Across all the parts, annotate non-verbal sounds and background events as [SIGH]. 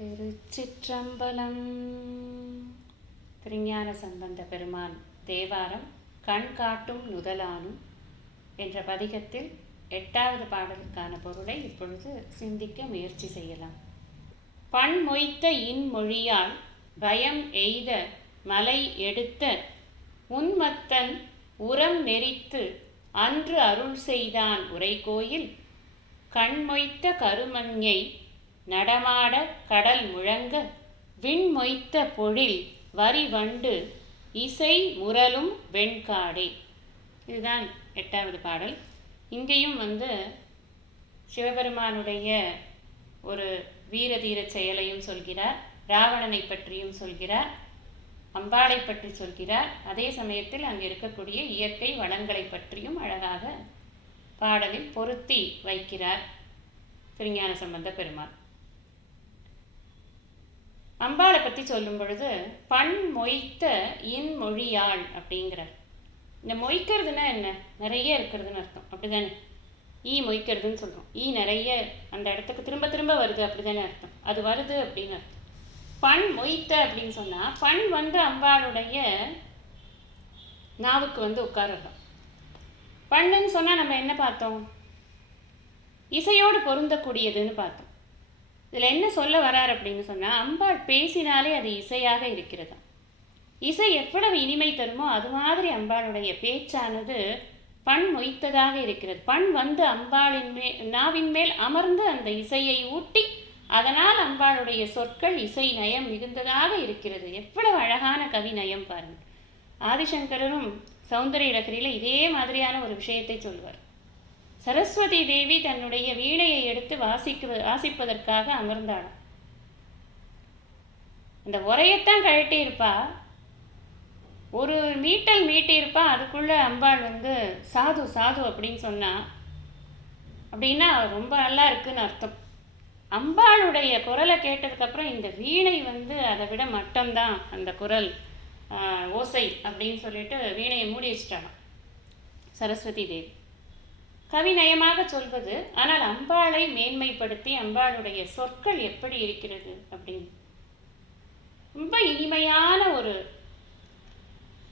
திருச்சிற்றம்பலம். திருஞான சம்பந்த பெருமான் தேவாரம் கண் காட்டும் நுதலானும் என்ற பதிகத்தில் எட்டாவது பாடலுக்கான பொருளை இப்பொழுது சிந்திக்க முயற்சி செய்யலாம். பண்மொய்த்த இன்மொழியால் பயம் எய்த மலை எடுத்த உன்மத்தன் உரம் நெறித்து அன்று அருள் செய்தான் உரைகோயில் கண்மொய்த்த கருமஞ்ஞை நடமாட கடல் முழங்க விண்மொய்த்த பொழில் வரி வண்டு இசை முரலும் வெண்காடே. இதுதான் எட்டாவது பாடல். இங்கேயும் வந்து சிவபெருமானுடைய ஒரு வீரதீர செயலையும் சொல்கிறார் ராவணனை பற்றியும் சொல்கிறார் அம்பாளை பற்றி சொல்கிறார். அதே சமயத்தில் அங்கு இருக்கக்கூடிய இயற்கை வளங்களை பற்றியும் அழகாக பாடலில் பொருத்தி வைக்கிறார் திருஞான சம்பந்த பெருமாள் அம்பாளை பற்றி சொல்லும் பொழுது பண் மொய்த்த இன் மொழியாள் அப்படிங்கிறார். இந்த மொய்க்கிறதுனா என்ன? நிறைய இருக்கிறதுன்னு அர்த்தம். அப்படிதானே? ஈ மொய்க்கிறதுன்னு சொல்கிறோம் ஈ நிறைய அந்த இடத்துக்கு திரும்ப திரும்ப வருது அப்படிதானே அர்த்தம். அது வருது அப்படின்னு அர்த்தம். பண் மொய்த்த அப்படின்னு சொன்னால் பண் வந்து அம்பாளுடைய நாவுக்கு வந்து உட்காரலாம் பண்ணுன்னு சொன்னால் நம்ம என்ன பார்த்தோம்? இசையோடு பொருந்தக்கூடியதுன்னு பார்த்தோம். இதில் என்ன சொல்ல வரார் அப்படின்னு சொன்னால் அம்பாள் பேசினாலே அது இசையாக இருக்கிறது? இசை எவ்வளவு இனிமை தருமோ அது மாதிரி அம்பாளுடைய பேச்சானது பண் மொய்த்ததாக இருக்கிறது. பண் வந்து அம்பாளின் மே நாவின் மேல் அமர்ந்து அந்த இசையை ஊட்டி அதனால் அம்பாளுடைய சொற்கள் இசை நயம் மிகுந்ததாக இருக்கிறது. எவ்வளவு அழகான கவி நயம் பாருங்கள். ஆதிசங்கரரும் சௌந்தரிய இலக்கரியில் இதே மாதிரியான ஒரு விஷயத்தை சொல்வார். சரஸ்வதி தேவி தன்னுடைய வீணையை எடுத்து வாசிக்கு வாசிப்பதற்காக அமர்ந்தாள். அந்த உரையத்தான் கழட்டி இருப்பா ஒரு மீட்டல் மீட்டியிருப்பா. அதுக்குள்ளே அம்பாள் வந்து சாது சாது அப்படின்னு சொன்னா. அப்படின்னா ரொம்ப நல்லா இருக்குன்னு அர்த்தம். அம்பாளுடைய குரலை கேட்டதுக்கப்புறம் இந்த வீணை வந்து அதை விட மட்டம்தான் அந்த குரல் ஓசை அப்படின்னு சொல்லிட்டு வீணையை மூடி வச்சிட்டாங்க சரஸ்வதி தேவி. கவிநயமாக சொல்வது ஆனால் அம்பாளை மேன்மைப்படுத்தி அம்பாளுடைய சொற்கள் எப்படி இருக்கிறது? அப்படின்னு. ரொம்ப இனிமையான ஒரு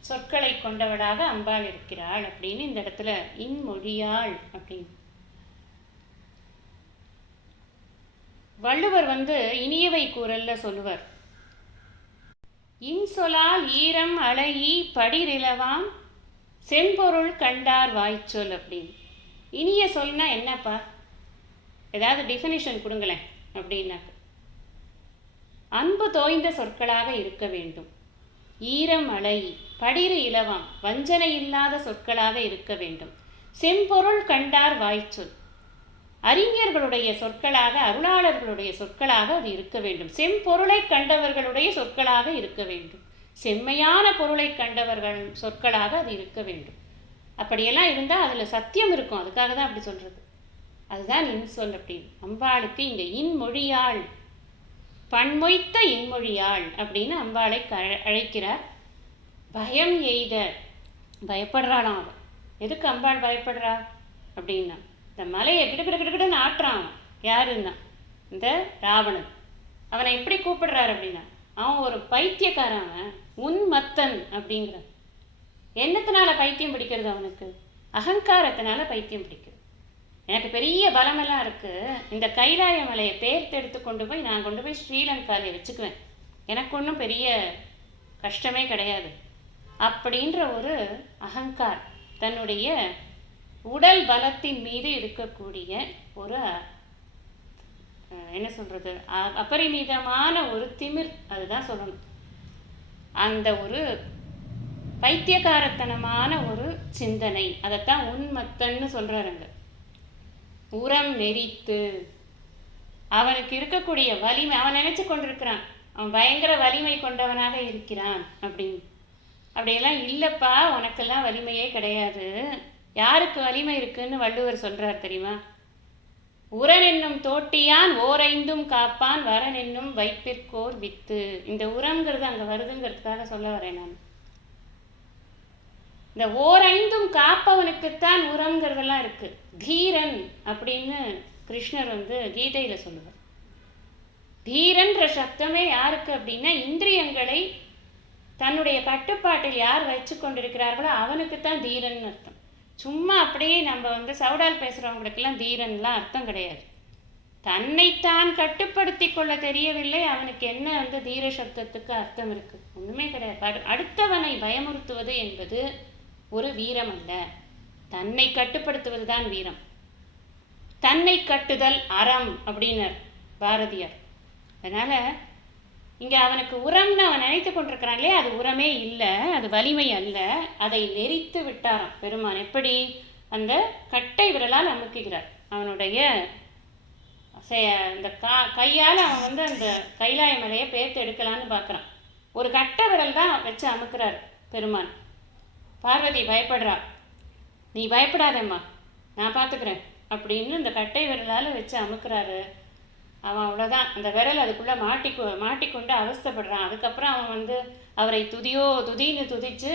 சொற்களை கொண்டவளாக அம்பாள் இருக்கிறாள் அப்படின்னு இந்த இடத்துல இன்மொழியாள் அப்படின்னு. வள்ளுவர் வந்து இனியவை கூறல்ல சொல்லுவர் இன்சொலால் ஈரம் அழகி படிரிலவாம் செம்பொருள் கண்டார் வாய்ச்சொல் அப்படின்னு. இனிய சொல்னா என்னப்பா? ஏதாவது டிஃபினிஷன் கொடுங்களேன் அப்படின்னாக்க அன்பு தோய்ந்த சொற்களாக இருக்க வேண்டும். ஈரம் அலை படிறு இலவாம் வஞ்சனை இல்லாத சொற்களாக இருக்க வேண்டும். செம்பொருள் கண்டார் வாய்ச்சொல். அறிஞர்களுடைய சொற்களாக அருளாளர்களுடைய சொற்களாக அது இருக்க வேண்டும். செம்பொருளை கண்டவர்களுடைய சொற்களாக இருக்க வேண்டும். செம்மையான பொருளை கண்டவர்கள் சொற்களாக அது இருக்க வேண்டும். அப்படியெல்லாம் இருந்தால் அதில் சத்தியம் இருக்கும். அதுக்காக தான் அப்படி சொல்கிறது அதுதான் இன்சொல் அப்படின்னு. அம்பாளுக்கு இந்த இன்மொழியாள். பன்மொய்த்த இன்மொழியாள் அப்படின்னு அம்பாளை க அழைக்கிறார். பயம் எய்த. பயப்படுறாளாம் அவன். எதுக்கு அம்பாள் பயப்படுறா? அப்படின்னா இந்த மலையை கிட கிட கிடன்னு ஆட்டுறான் அவன். யாருன்னா? இந்த ராவணன். அவனை எப்படி கூப்பிடுறாரு அப்படின்னா அவன் ஒரு பைத்தியக்காரன் அவன். மத்தன் அப்படிங்கிறான். என்னத்தினால பைத்தியம் பிடிக்கிறது அவனுக்கு? அகங்காரத்தினால பைத்தியம் பிடிக்கிறது. எனக்கு பெரிய பலமெல்லாம் இருக்குது இந்த கைலாய மலையை பேர்த்தெடுத்து கொண்டு போய் நான் கொண்டு போய் ஸ்ரீலங்காவில் வச்சுக்குவேன். எனக்கு ஒன்றும் பெரிய கஷ்டமே கிடையாது. அப்படின்ற ஒரு அகங்கார் தன்னுடைய உடல் பலத்தின் மீது இருக்கக்கூடிய ஒரு என்ன சொல்கிறது அபரிமிதமான ஒரு திமிர். அதுதான் சொல்லணும். அந்த ஒரு பைத்தியகாரத்தனமான ஒரு சிந்தனை. அதைத்தான் உண்மத்தன்னு சொல்கிறாருங்க உரம் நெறித்து. அவனுக்கு இருக்கக்கூடிய வலிமை அவன் நினச்சி கொண்டிருக்கிறான். அவன் பயங்கர வலிமை கொண்டவனாக இருக்கிறான் அப்படின்னு. அப்படியெல்லாம் இல்லைப்பா உனக்கெல்லாம் வலிமையே கிடையாது. யாருக்கு வலிமை இருக்குன்னு வள்ளுவர் சொல்கிறார் தெரியுமா? உரன் என்னும் தோட்டியான் ஓரைந்தும் காப்பான் வரன் என்னும் வைப்பிற்கோர் வித்து. இந்த உரம்ங்கிறது அங்கே வருதுங்கிறதுக்காக சொல்ல வரேன் நான். இந்த ஓரைந்தும் காப்பவனுக்குத்தான் உரங்கிறதெல்லாம் இருக்கு. தீரன் அப்படின்னு கிருஷ்ணர் வந்து கீதையில் சொல்லுவார். தீரன்ற சப்தமே யாருக்கு அப்படின்னா இந்திரியங்களை தன்னுடைய கட்டுப்பாட்டில் யார் வச்சு கொண்டிருக்கிறார்களோ அவனுக்கு தான் தீரன் அர்த்தம். சும்மா அப்படியே நம்ம வந்து சவுடால் பேசுகிறவங்களுக்கெல்லாம் தீரன்லாம் அர்த்தம் கிடையாது. தன்னைத்தான் கட்டுப்படுத்தி கொள்ள தெரியவில்லை அவனுக்கு என்ன வந்து தீர சப்தத்துக்கு அர்த்தம் இருக்கு? ஒன்றுமே கிடையாது. அடுத்தவனை பயமுறுத்துவது என்பது ஒரு வீரம் அல்ல. தன்னை கட்டுப்படுத்துவது தான் வீரம். தன்னை கட்டுதல் அறம் அப்படின்னார் பாரதியார். அதனால் இங்கே அவனுக்கு உரம்னு அவன் நினைத்து கொண்டிருக்கிறான் இல்லையா? அது உரமே இல்லை அது வலிமை அல்ல. அதை நெரித்து விட்டாராம். பெருமான் எப்படி அந்த கட்டை விரலால் அமுக்குகிறார்? அவனுடைய செ- இந்த கா கையால் அவன் வந்து அந்த கைலாய மலையை பேர்த்து எடுக்கலான்னு பார்க்குறான். ஒரு கட்டை விரல் தான் வச்சு அமுக்கிறார் பெருமான். பார்வதி பயப்படுறா. நீ பயப்படாதேம்மா நான் பார்த்துக்கிறேன் அப்படின்னு இந்த கட்டை விரலால் வச்சு அமுக்குறாரு. அவன் அவ்வளோதான் அந்த விரல் அதுக்குள்ளே மாட்டிக்கு மாட்டிக்கொண்டு அவஸ்தைப்படுறான். அதுக்கப்புறம் அவன் வந்து அவரை துதியோ துதின்னு துதிச்சு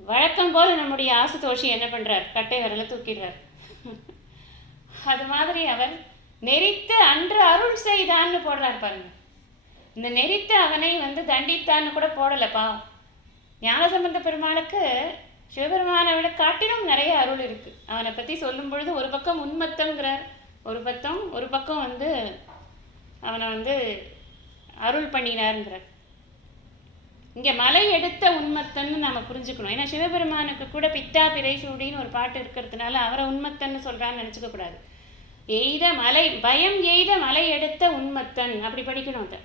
வழக்கம் போல் நம்முடைய ஆசுதோஷி என்ன பண்ணுறார் கட்டை விரலை தூக்கிடுறார். [LAUGHS] அது மாதிரி அவர் நெறித்து அன்று அருள் செய்தான்னு போடுறார் பாருங்க. இந்த நெறித்து அவனை வந்து தண்டித்தான்னு கூட போடலை பாவம். ஞானசம்பந்த பெருமாளுக்கு சிவபெருமானை விட காட்டிலும் நிறைய அருள் இருக்கு. அவனை பற்றி சொல்லும் பொழுது ஒரு பக்கம் உண்மத்தங்கிறார் ஒரு பக்கம் ஒரு பக்கம் வந்து அவனை வந்து அருள் பண்ணினாருங்கிறார். இங்கே மலை எடுத்த உண்மத்தன்னு நாம புரிஞ்சுக்கணும். ஏன்னா சிவபெருமானுக்கு கூட பித்தா பிறை சூடின்னு ஒரு பாட்டு இருக்கிறதுனால அவரை உண்மத்தன்னு சொல்றான்னு நினச்சிக்க கூடாது. எய்த மலை பயம் எய்த மலை எடுத்த உன்மத்தன் அப்படி படிக்கணும் அதை.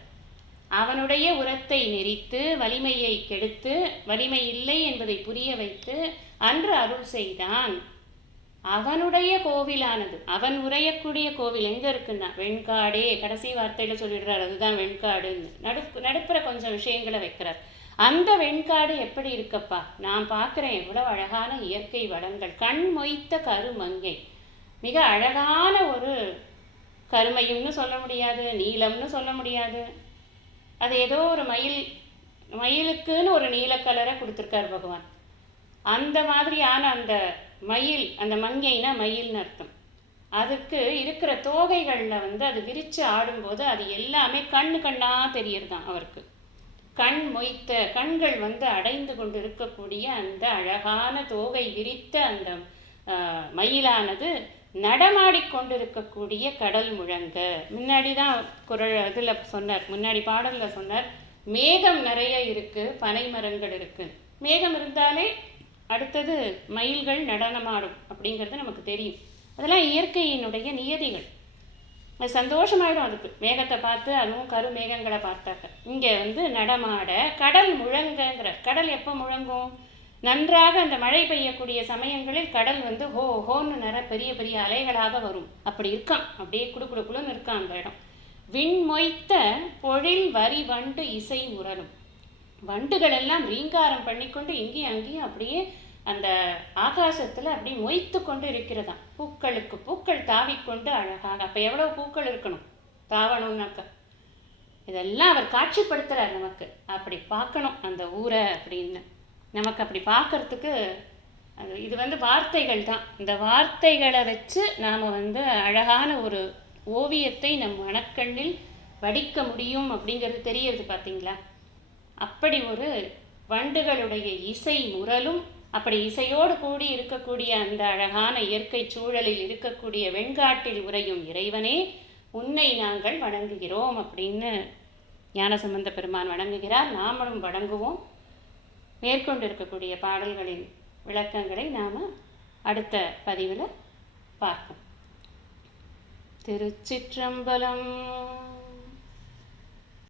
அவனுடைய உரத்தை நெரித்து வலிமையை கெடுத்து வலிமை இல்லை என்பதை புரிய வைத்து அன்று அருள் செய்தான். அவனுடைய கோவிலானது அவன் உரையக்கூடிய கோவில் எங்க இருக்குன்னா வெண்காடே. கடைசி வார்த்தையில சொல்லிடுறார் அதுதான் வெண்காடுன்னு. நடு நடுப்புற கொஞ்சம் விஷயங்களை வைக்கிறார். அந்த வெண்காடு எப்படி இருக்கப்பா? நான் பார்க்குறேன் எவ்வளவு அழகான இயற்கை வளங்கள். கண் மொய்த்த கருமங்கை. மிக அழகான ஒரு கருமையும்னு சொல்ல முடியாது நீலம்னு சொல்ல முடியாது. அது ஏதோ ஒரு மயில் மயிலுக்குன்னு ஒரு நீல கலரை கொடுத்துருக்கார் பகவான். அந்த மாதிரியான அந்த மயில் அந்த மங்கைனா மயில்னு அர்த்தம். அதுக்கு இருக்கிற தோகைகளில் வந்து அது விரித்து ஆடும்போது அது எல்லாமே கண்ணு கண்ணாக தெரியறதாம் அவருக்கு. கண் மொய்த்த கண்கள் வந்து அடைந்து கொண்டு இருக்கக்கூடிய அந்த அழகான தோகை விரித்த அந்த மயிலானது நடமாடிக்கொண்டிருக்கக்கூடிய கடல் முழங்க. முன்னாடி தான் குரல் இதில் சொன்னார் முன்னாடி பாடலில் சொன்னார் மேகம் நிறைய இருக்குது பனை மரங்கள் இருக்குது மேகம் இருந்தாலே அடுத்தது மயில்கள் நடனமாடும் அப்படிங்கிறது நமக்கு தெரியும். அதெல்லாம் இயற்கையினுடைய நியதிகள். அது சந்தோஷமாயிடும் அதுக்கு. மேகத்தை பார்த்து அதுவும் கரு மேகங்களை பார்த்தாக்க. இங்கே வந்து நடமாட கடல் முழங்கங்கிற கடல் எப்போ முழங்கும்? நன்றாக அந்த மழை பெய்யக்கூடிய சமயங்களில் கடல் வந்து ஹோ ஹோன்னு நிற பெரிய பெரிய அலைகளாக வரும். அப்படி இருக்கான் அப்படியே குடு குடு இருக்கான் அந்த இடம். விண்மொய்த்த பொழில் வரி வண்டு இசை உரலும் வண்டுகள் எல்லாம் ரீங்காரம் பண்ணிக்கொண்டு இங்கேயும் அங்கேயும் அப்படியே அந்த ஆகாசத்தில் அப்படியே மொய்த்து கொண்டு இருக்கிறதாம். பூக்களுக்கு பூக்கள் தாவிக்கொண்டு அழகாக. அப்போ எவ்வளோ பூக்கள் இருக்கணும்? தாவணும்னாக்க. இதெல்லாம் அவர் காட்சிப்படுத்துகிறார் நமக்கு. அப்படி பார்க்கணும் அந்த ஊரை அப்படின்னு. நமக்கு அப்படி பார்க்கறதுக்கு அது இது வந்து வார்த்தைகள் தான். இந்த வார்த்தைகளை வச்சு நாம் வந்து அழகான ஒரு ஓவியத்தை நம் மனக்கண்ணில் வடிக்க முடியும் அப்படிங்கிறது தெரியுது பார்த்தீங்களா? அப்படி ஒரு வண்டுகளுடைய இசை முரலும் அப்படி இசையோடு கூடி இருக்கக்கூடிய அந்த அழகான இயற்கை சூழலில் இருக்கக்கூடிய வெண்காட்டில் உறையும் இறைவனே உன்னை நாங்கள் வணங்குகிறோம் அப்படின்னு ஞானசம்பந்த பெருமான் வணங்குகிறார். நாமளும் வணங்குவோம். மேற்கொண்டு இருக்கக்கூடிய பாடல்களின் விளக்கங்களை நாம் அடுத்த பதிவில் பார்ப்போம். திருச்சிற்றம்பலம்